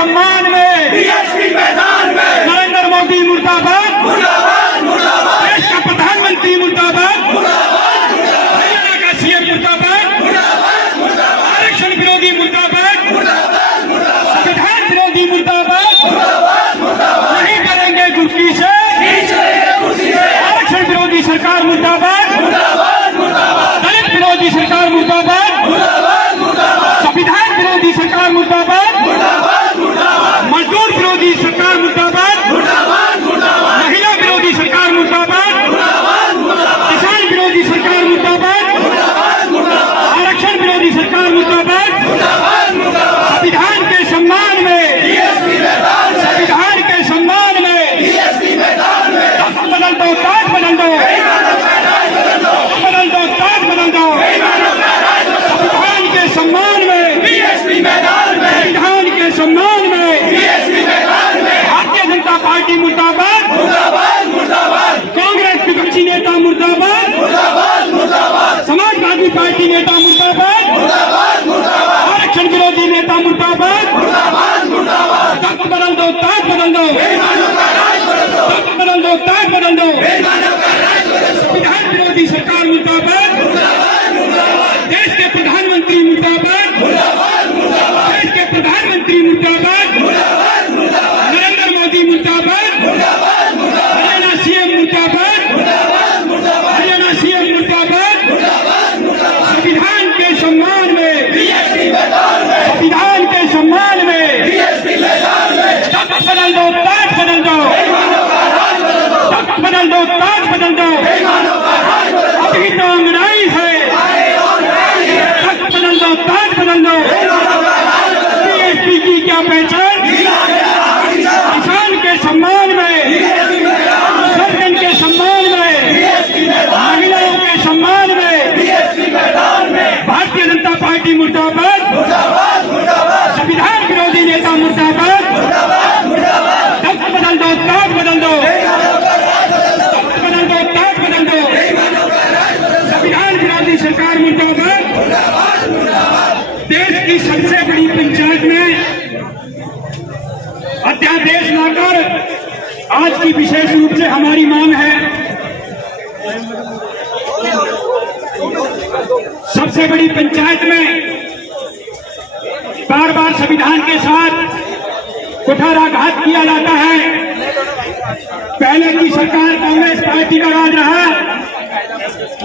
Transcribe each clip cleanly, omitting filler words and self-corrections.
सम्मान में बीएसपी मैदान में नरेंद्र मोदी मुर्दाबाद, मुर्दाबाद मुर्दाबाद, देश का प्रधानमंत्री मुर्दाबाद, मुर्दाबाद मुर्दाबाद, हरियाणा का सीएम मुर्दाबाद, मुर्दाबाद मुर्दाबाद, आरक्षण विरोधी मुर्दाबाद, मुर्दाबाद मुर्दाबाद, संविधान विरोधी मुर्दाबाद, मुर्दाबाद मुर्दाबाद, नहीं करेंगे कुर्सी से, नहीं चलेंगे कुर्सी से, आरक्षण विरोधी सरकार मुर्दाबाद, मुर्दाबाद मुर्दाबाद, दलित विरोधी सरकार मुर्दाबाद, मुर्दाबाद मुर्दाबाद, संविधान विरोधी सरकार मुर्दाबाद, मुर्दाबाद मुर्दाबाद, मजदूर विरोधी सरकार मुर्दाबाद, मुर्दाबाद मुर्दाबाद, महिला विरोधी सरकार मुर्दाबाद, मुर्दाबाद मुर्दाबाद, किसान विरोधी सरकार मुर्दाबाद, मुर्दाबाद मुर्दाबाद, आरक्षण विरोधी सरकार मुर्दाबाद, मुर्दाबाद मुर्दाबाद, संविधान के सम्मान में, बीएसपी मैदान में, संविधान के सम्मान में बीएसपी मैदान में, बदल दो, ताज बदल दो, बेईमानों का राज बदल दो, बदल दो, ताज बदल दो, बेईमानों का राज बदल दो, संविधान के सम्मान में, बीएसपी मैदान में, संविधान के सम्मान में बीएसपी मैदान में, भारतीय जनता पार्टी मुर्दाबाद, मुर्दाबाद मुर्दाबाद, कांग्रेस विपक्षी नेता मुर्दाबाद, मुर्दाबाद मुर्दाबाद, समाजवादी पार्टी नेता मुर्दाबाद, मुर्दाबाद मुर्दाबाद, आरक्षण विरोधी नेता मुर्दाबाद, मुर्दाबाद मुर्दाबाद, तख्त बदल दो, ताज बदल दो, बेईमानों का राज बदल दो, तख्त बदल दो, ताज बदल दो, बेईमानों का राज बदल दो, संविधान विरोधी सरकार मुर्दाबाद, मुर्दाबाद मुर्दाबाद, देश के प्रधानमंत्री मुर्दाबाद, मुर्दाबाद मुर्दाबाद, देश के प्रधानमंत्री मुर्दाबाद, मुर्दाबाद मुर्दाबाद, नरेंद्र मोदी मुर्दाबाद, मुर्दाबाद मुर्दाबाद, हरियाणा सीएम मुर्दाबाद, मुर्दाबाद मुर्दाबाद, हरियाणा सीएम मुर्दाबाद, मुर्दाबाद मुर्दाबाद, संविधान के सम्मान में, बीएसपी मैदान में, संविधान के सम्मान में बीएसपी मैदान में, तख्त बदल दो, ताज बदल दो, बेईमानों का राज बदल दो, तख्त बदल दो, ताज बदल दो, बेईमानों का राज बदल दो, अभी तो अंगड़ाई है, आए और आए, तख्त बदल दो, ताज बदल दो, बेईमानों का राज बदल दो, बीएसपी की क्या पहचान, ढीला गया हमेशा, किसान के सम्मान में, बीएसपी मैदान में, सर्जन के सम्मान में, बीएसपी मैदान, महिलाओं के सम्मान में बीएसपी मैदान में, भारतीय जनता पार्टी मुर्दाबाद, मुर्दाबाद मुर्दाबाद, संविधान विरोधी नेता मुर्दाबाद, मुर्दाबाद मुर्दाबाद, तख्त बदल दो, ताज बदल दो, बेईमानों का राज बदल दो, तख्त बदल दो, ताज बदल दो, बेईमानों का राज बदल दो, संविधान विरोधी सरकार मुर्दाबाद। मुर्दाबाद मुर्दाबाद, देश की सबसे बड़ी पंचायत में अध्यादेश लाकर आज की विशेष रूप से हमारी मांग है, सबसे बड़ी पंचायत में बार बार संविधान के साथ कुठाराघात किया जाता है। पहले की सरकार कांग्रेस पार्टी का राज रहा,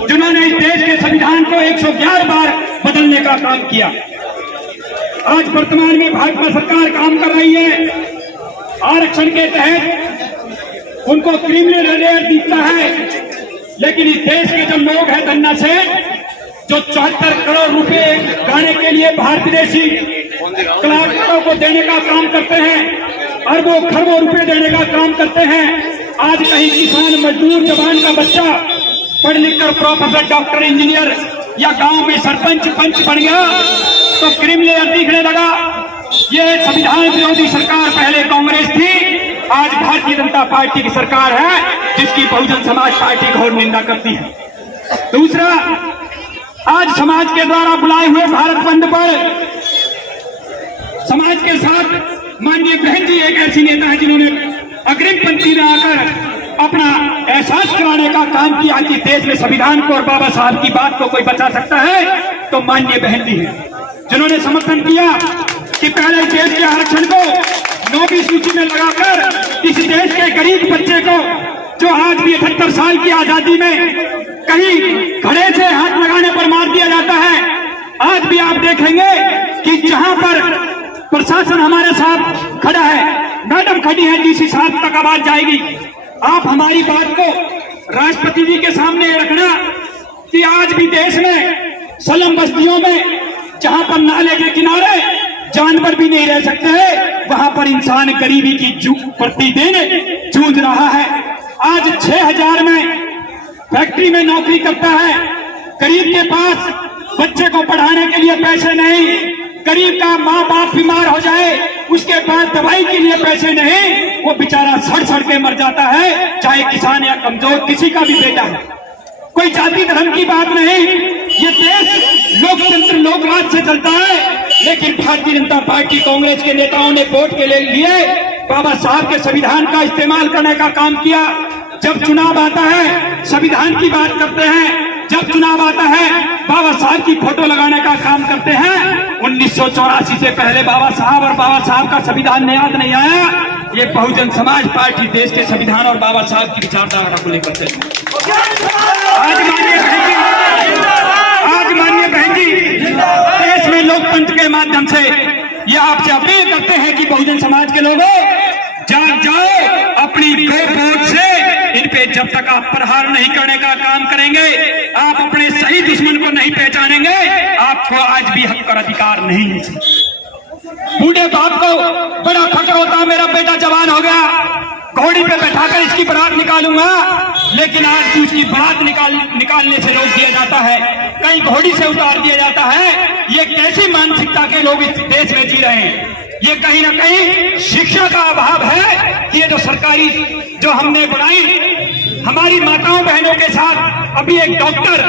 जिन्होंने इस देश के संविधान को 111 बार बदलने का काम किया। आज वर्तमान में भाजपा सरकार काम कर रही है। आरक्षण के तहत उनको क्रिमिनल लेयर दिखता है, लेकिन इस देश के जो लोग हैं धन्ना से जो 74 करोड़ रुपए गाने के लिए बाहर विदेशी कलाकारों को देने का काम करते हैं, अरबों खरबों रुपए देने का काम करते हैं, आज कहीं किसान मजदूर जवान का बच्चा पढ़ लिख कर प्रोफेसर डॉक्टर इंजीनियर या गांव में सरपंच पंच बन गया तो क्रिमिनल दिखने लगा। ये संविधान विरोधी सरकार पहले कांग्रेस थी, आज भारतीय जनता पार्टी की सरकार है, जिसकी बहुजन समाज पार्टी घोर निंदा करती है। दूसरा, आज समाज के द्वारा बुलाए हुए भारत बंद पर समाज के साथ माननीय बहन जी एक ऐसी नेता है जिन्होंने अग्रिम पंक्ति में आकर अपना एहसास कराने का काम किया कि देश में संविधान को और बाबा साहब की बात को कोई बचा सकता है तो माननीय बहन जी है, जिन्होंने समर्थन किया कि पहले देश के आरक्षण को 9वीं सूची में लगाकर इस देश के गरीब बच्चे को जो आज भी 78 साल की आजादी में कहीं घड़े से हाथ लगाने पर मार दिया जाता है, आज भी आप देखेंगे कि जहां पर प्रशासन हमारे साथ खड़ा है, मैडम खड़ी है, जिस हिसाब तक आवाज जाएगी, आप हमारी बात को राष्ट्रपति जी के सामने रखना कि आज भी देश में स्लम बस्तियों में जहां पर नाले के किनारे जानवर भी नहीं रह सकते हैं, वहां पर इंसान गरीबी की प्रतिदिन जूझ रहा है। आज 6000 में फैक्ट्री में नौकरी करता है, गरीब के पास बच्चे को पढ़ाने के लिए पैसे नहीं, गरीब का माँ बाप बीमार हो जाए उसके बाद दवाई के लिए पैसे नहीं, वो बेचारा सड़ सड़ के मर जाता है, चाहे किसान या कमजोर किसी का भी बेटा है। कोई जाति धर्म की बात नहीं, ये देश लोकतंत्र लोकराज से चलता है, लेकिन भारतीय जनता पार्टी कांग्रेस के नेताओं ने वोट के लिए बाबा साहब के संविधान का इस्तेमाल करने का काम किया। जब चुनाव आता है संविधान की बात करते हैं, जब चुनाव आता है बाबा साहब की फोटो लगाने का काम करते हैं। 1984 से पहले बाबा साहब और बाबा साहब का संविधान में याद नहीं आया। ये बहुजन समाज पार्टी देश के संविधान और बाबा साहब की विचारधारा को लेकर चलती है। आज माननीय बहन जी देश में लोकतंत्र के माध्यम से ये आपसे अपील करते हैं कि बहुजन समाज के लोगों जाग जाओ, अपनी वोट से इन पे जब तक आप प्रहार नहीं करने का काम करेंगे, आप अपने सही दुश्मन को नहीं पहचानेंगे, आपको आज भी हक और अधिकार नहीं है। बूढ़े बाप को बड़ा फक्र होता है, मेरा बेटा जवान हो गया, घोड़ी पे बैठाकर इसकी बारात निकालूंगा, लेकिन आज भी उसकी बारात निकालने से रोक दिया जाता है, कहीं घोड़ी से उतार दिया जाता है। ये कैसी मानसिकता के लोग इस देश में जी रहे हैं? ये कहीं ना कहीं शिक्षा का अभाव है। ये जो सरकारी जो हमने बनाई हमारी माताओं बहनों के साथ, अभी एक डॉक्टर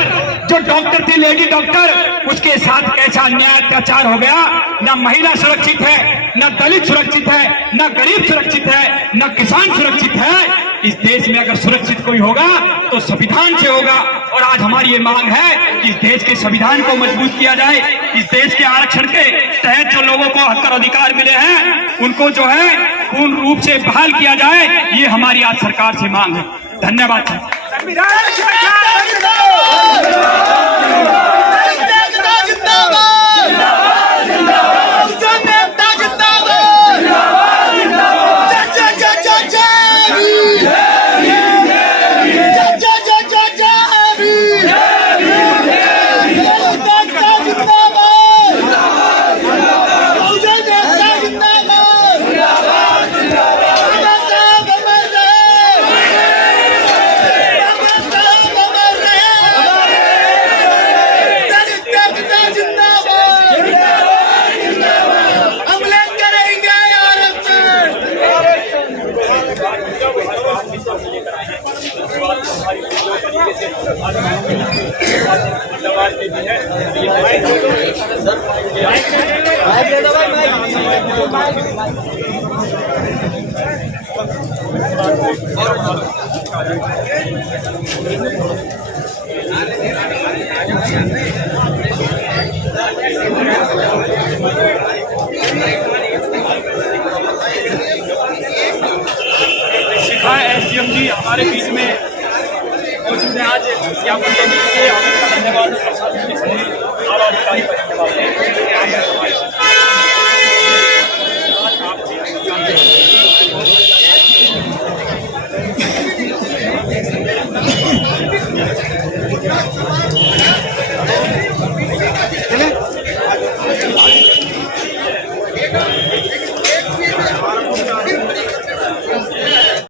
जो डॉक्टर थी लेडी डॉक्टर, उसके साथ कैसा अन्याय अत्याचार हो गया। न महिला सुरक्षित है, न दलित सुरक्षित है, न गरीब सुरक्षित है, न किसान सुरक्षित है। इस देश में अगर सुरक्षित कोई होगा तो संविधान से होगा। और आज हमारी ये मांग है कि इस देश के संविधान को मजबूत किया जाए। इस देश के आरक्षण के तहत जो लोगों को हक और अधिकार मिले हैं उनको जो है पूर्ण रूप से बहाल किया जाए, ये हमारी आज सरकार से मांग है। धन्यवाद। एसडीएम जी हमारे बीच में मौजूद है। आज ज्ञापन देने के लिए धन्यवाद।